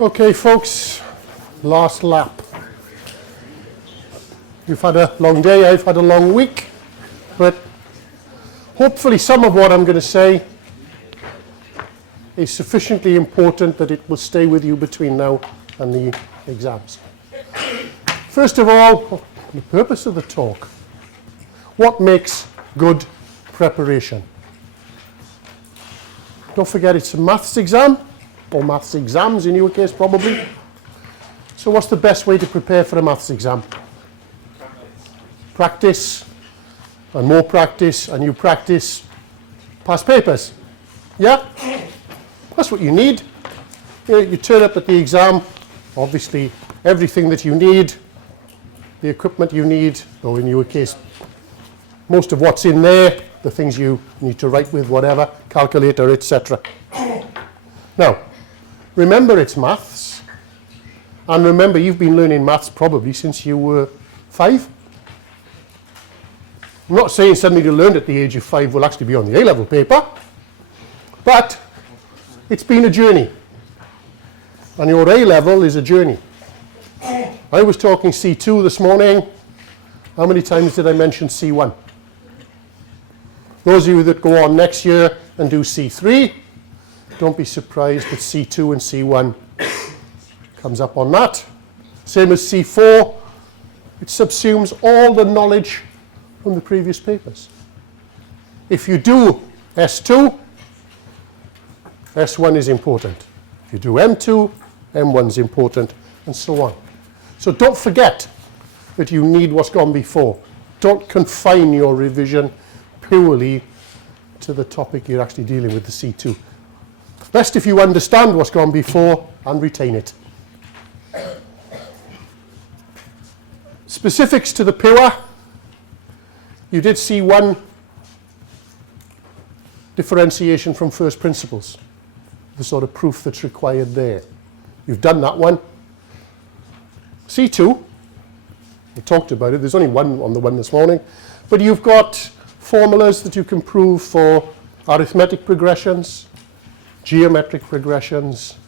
Okay, folks, last lap. You've had a long day, I've had a long week, but hopefully some of what I'm going to say is sufficiently important that it will stay with you between now and the exams. First of all, the purpose of the talk. What makes good preparation? Don't forget it's a maths exam, or maths exams in your case probably. So what's the best way to prepare for a maths exam? Practice, and more practice, and you practice past papers. Yeah? That's what you need. You turn up at the exam, obviously everything that you need, the equipment you need, or in your case, most of what's in there, the things you need to write with, whatever, calculator, etc. Now, remember it's maths, and remember you've been learning maths probably since you were 5. I'm not saying something you learned at the age of 5 will actually be on the A-level paper, but it's been a journey, and your A-level is a journey. I was talking C2 this morning. How many times did I mention C1? Those of you that go on next year and do C3, don't be surprised that C2 and C1 comes up on that. Same as C4, it subsumes all the knowledge from the previous papers. If you do S2, S1 is important. If you do M2, M1 is important, and so on. So don't forget that you need what's gone before. Don't confine your revision purely to the topic you're actually dealing with, the C2. Best if you understand what's gone before and retain it. Specifics to the pure. You did see one differentiation from first principles, the sort of proof that's required there. You've done that one. C2, we talked about it, there's only one on the one this morning, but you've got formulas that you can prove for arithmetic progressions, geometric progressions,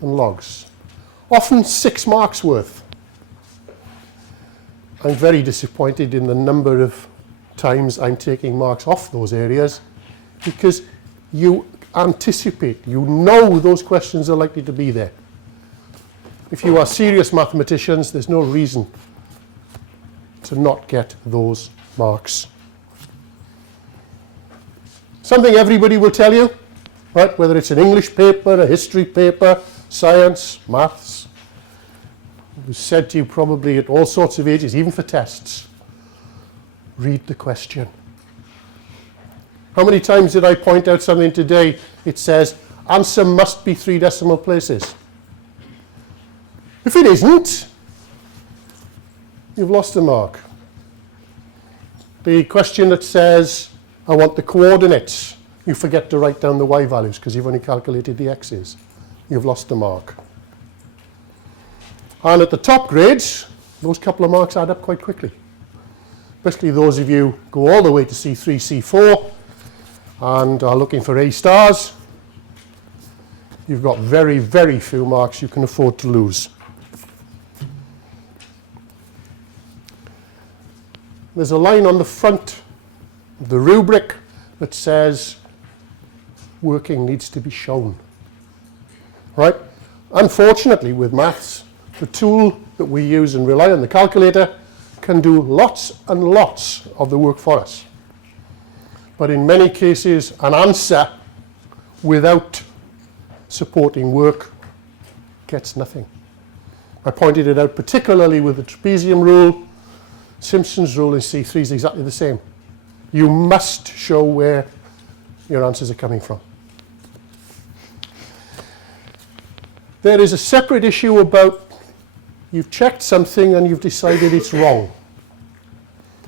and logs. Often 6 marks worth. I'm very disappointed in the number of times I'm taking marks off those areas because you anticipate, you know those questions are likely to be there. If you are serious mathematicians, there's no reason to not get those marks. Something everybody will tell you, right? Whether it's an English paper, a history paper, science, maths. It was said to you probably at all sorts of ages, even for tests. Read the question. How many times did I point out something today? It says, answer must be 3 decimal places. If it isn't, you've lost a mark. The question that says, I want the coordinates, you forget to write down the y values because you've only calculated the x's. You've lost a mark. And at the top grades, those couple of marks add up quite quickly. Especially those of you who go all the way to C3, C4 and are looking for A stars. You've got very, very few marks you can afford to lose. There's a line on the front of the rubric that says working needs to be shown. Right? Unfortunately, with maths, the tool that we use and rely on, the calculator, can do lots and lots of the work for us. But in many cases, an answer without supporting work gets nothing. I pointed it out particularly with the trapezium rule. Simpson's rule in C3 is exactly the same. You must show where your answers are coming from. There is a separate issue about you've checked something and you've decided it's wrong.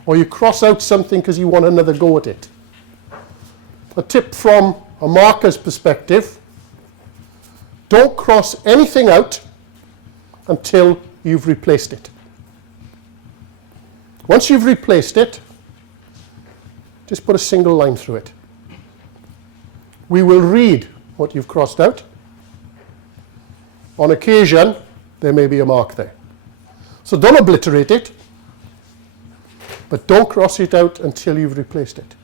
Or you cross out something because you want another go at it. A tip from a marker's perspective, don't cross anything out until you've replaced it. Once you've replaced it, just put a single line through it. We will read what you've crossed out. on occasion, there may be a mark there. So don't obliterate it, but don't cross it out until you've replaced it.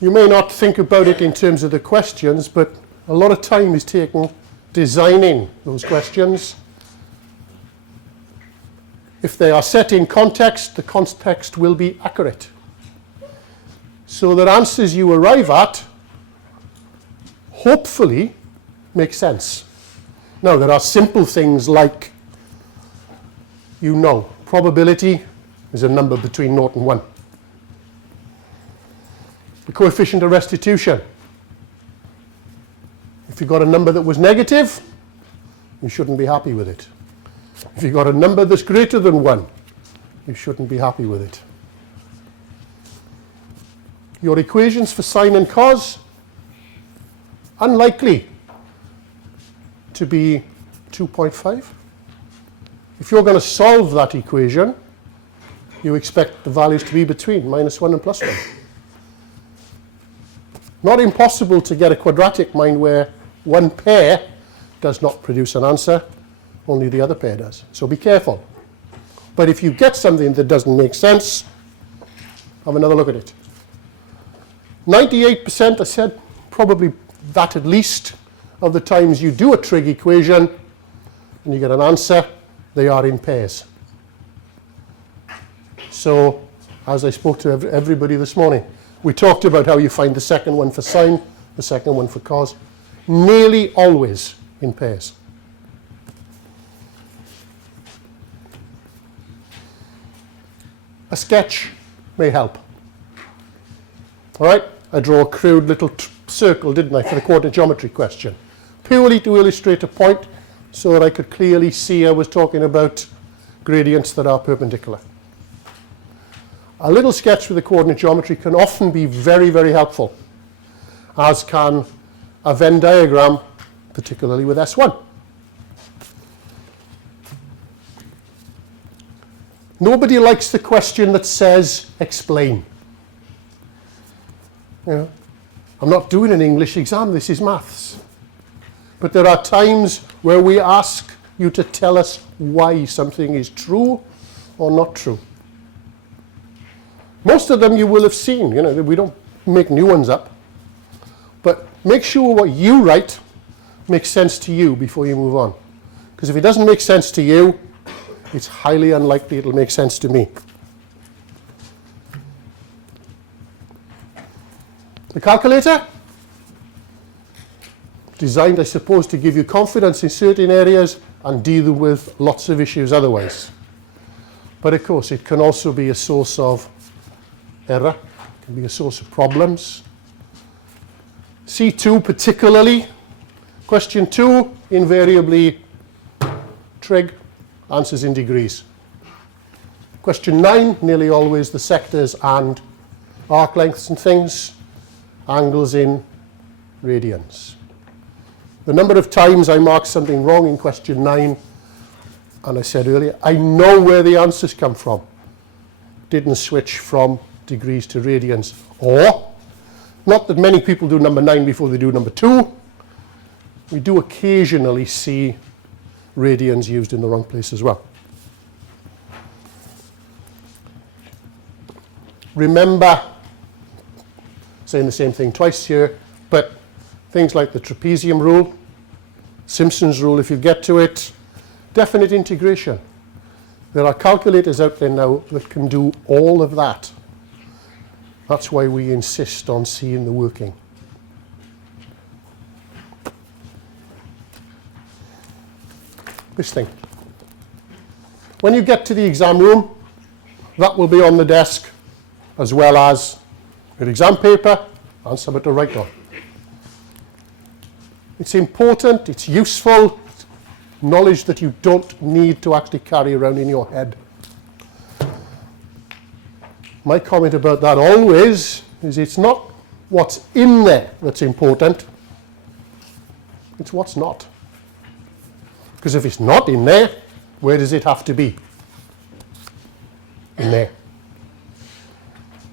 You may not think about it in terms of the questions, but a lot of time is taken designing those questions. If they are set in context, the context will be accurate. So that answers you arrive at hopefully make sense. Now, there are simple things like, probability is a number between 0 and 1. The coefficient of restitution. If you got a number that was negative, you shouldn't be happy with it. If you got a number that's greater than 1, you shouldn't be happy with it. Your equations for sine and cos, unlikely to be 2.5. If you're going to solve that equation, you expect the values to be between -1 and +1. Not impossible to get a quadratic mind where one pair does not produce an answer, only the other pair does. So be careful. But if you get something that doesn't make sense, have another look at it. 98%, I said, probably that at least, of the times you do a trig equation and you get an answer, they are in pairs. So, as I spoke to everybody this morning, we talked about how you find the second one for sine, the second one for cos, nearly always in pairs. A sketch may help. All right, I draw a crude little circle, didn't I, for the coordinate geometry question, purely to illustrate a point so that I could clearly see I was talking about gradients that are perpendicular. A little sketch with the coordinate geometry can often be very, very helpful, as can a Venn diagram, particularly with S1. Nobody likes the question that says, explain. I'm not doing an English exam, this is maths. But there are times where we ask you to tell us why something is true or not true. Most of them you will have seen, we don't make new ones up. But make sure what you write makes sense to you before you move on. Because if it doesn't make sense to you, it's highly unlikely it'll make sense to me. The calculator, designed, I suppose, to give you confidence in certain areas and deal with lots of issues otherwise. But of course, it can also be a source of error, it can be a source of problems. C2 particularly, question 2, invariably trig, answers in degrees. Question 9, nearly always the sectors and arc lengths and things, angles in radians. The number of times I marked something wrong in question 9, and I said earlier, I know where the answers come from. Didn't switch from degrees to radians. Or, not that many people do number 9 before they do number 2, we do occasionally see radians used in the wrong place as well. Remember, saying the same thing twice here, but things like the trapezium rule, Simpson's rule if you get to it, definite integration. There are calculators out there now that can do all of that. That's why we insist on seeing the working. This thing. When you get to the exam room, that will be on the desk, as well as your exam paper and something to write on. It's important, it's useful, knowledge that you don't need to actually carry around in your head. My comment about that always is it's not what's in there that's important, it's what's not. Because if it's not in there, where does it have to be? In there.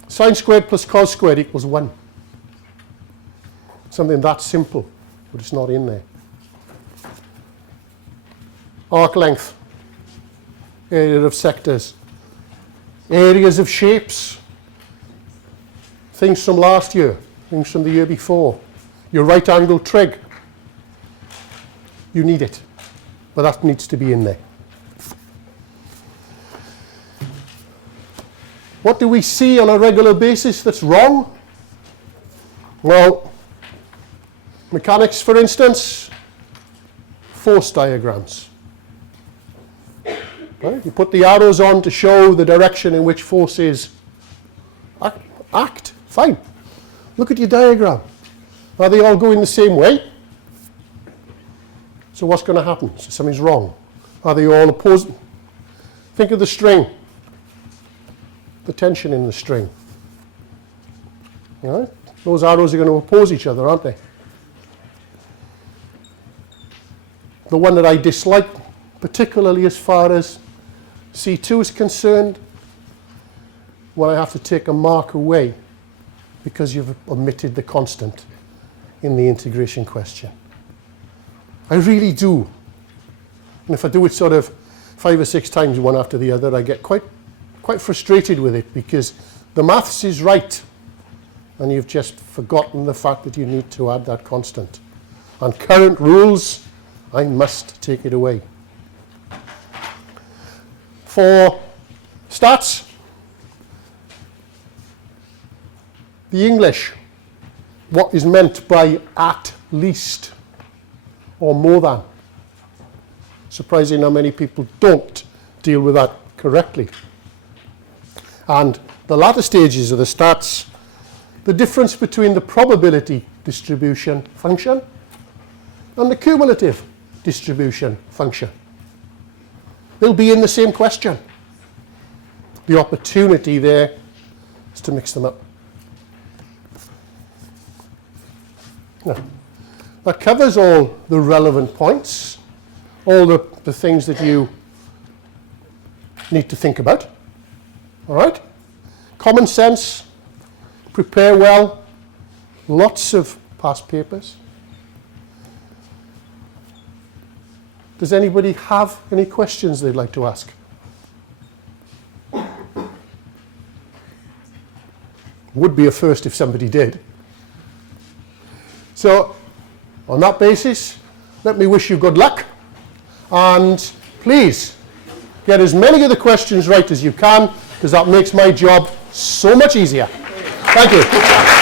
Sine squared plus cos squared equals 1. Something that simple, but it's not in there. Arc length, area of sectors, areas of shapes, things from last year, things from the year before, your right angle trig. You need it, but that needs to be in there. What do we see on a regular basis that's wrong? Well, mechanics, for instance, force diagrams. Right? You put the arrows on to show the direction in which forces act. Fine. Look at your diagram. Are they all going the same way? So what's going to happen? So something's wrong. Are they all opposing? Think of the string. The tension in the string. All right? Those arrows are going to oppose each other, aren't they? The one that I dislike, particularly as far as C2 is concerned, when I have to take a mark away because you've omitted the constant in the integration question. I really do. And if I do it sort of 5 or 6 times one after the other, I get quite frustrated with it, because the maths is right and you've just forgotten the fact that you need to add that constant. On current rules, I must take it away. For stats, the English, what is meant by at least or more than? Surprising how many people don't deal with that correctly. And the latter stages of the stats, the difference between the probability distribution function and the cumulative distribution function. They'll be in the same question. The opportunity there is to mix them up. Now, that covers all the relevant points, all the things that you need to think about. All right? Common sense, prepare well, lots of past papers. Does anybody have any questions they'd like to ask? Would be a first if somebody did. So, on that basis, let me wish you good luck, and please get as many of the questions right as you can, because that makes my job so much easier. Thank you.